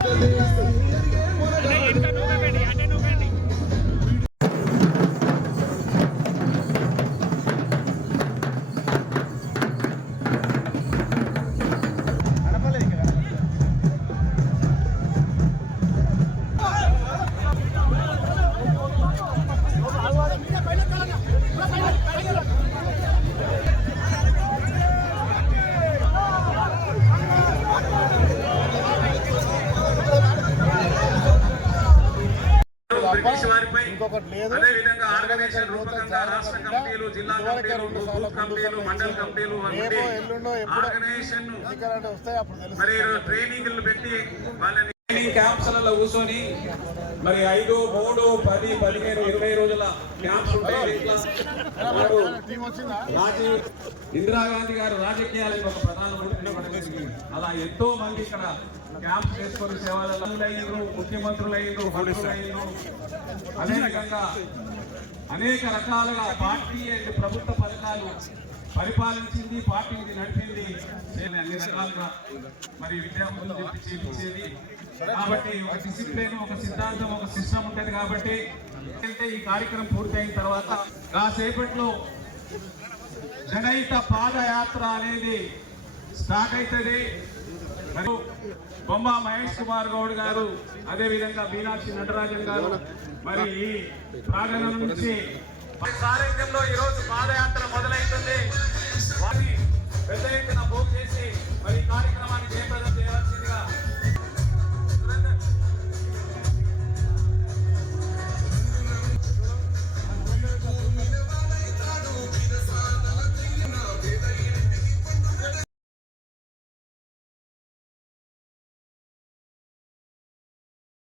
Yeah. కమిటీలు రేపో ఉండి ఎల్లుండో ఎప్పుడో ఆర్గనైజేషన్ ఎన్నికలంటే వస్తాయి అప్పుడు తెలుస్తుంది. మరి ట్రైనింగ్లు పెట్టి వాళ్ళని ట్రైనింగ్ క్యాంప్స్లలో కూర్చొని మరి ఐదు మూడు పది పదిహేను ఇరవై రోజుల క్యాంప్స్ ఉంటాయి ఇందిరాగాంధీ గారు రాజకీయాలకు ఒక ప్రధానమంత్రి. అలా ఎంతో మంది ఇక్కడ క్యాంప్ చేసుకొని సేవలయ్యారు ముఖ్యమంత్రులయ్యారు మంత్రులయ్యారు అదేవిధంగా అనేక రకాలుగా పార్టీ అండ్ ప్రభుత్వ పథకాలు పరిపాలించింది పార్టీని నడిపింది. నేను అన్ని రకాలుగా మరి విద్యార్థులు చెప్పి చేపించేది. కాబట్టి ఒక డిసిప్లిన్ ఒక సిద్ధాంతం ఒక సిస్టమ్ ఉంటుంది కాబట్టి అంటే ఈ కార్యక్రమం పూర్తయిన తర్వాత కాసేపట్లో జనహిత పాదయాత్ర అనేది స్టార్ట్ అవుతుంది. మరియు బొమ్మ మహేష్ కుమార్ గౌడ్ గారు అదే విధంగా మీనాక్షి నటరాజన్ గారు మరి ఈ ప్రాంగణం నుంచి సారథ్యంలో ఈ రోజు పాదయాత్ర మొదలైతుంది.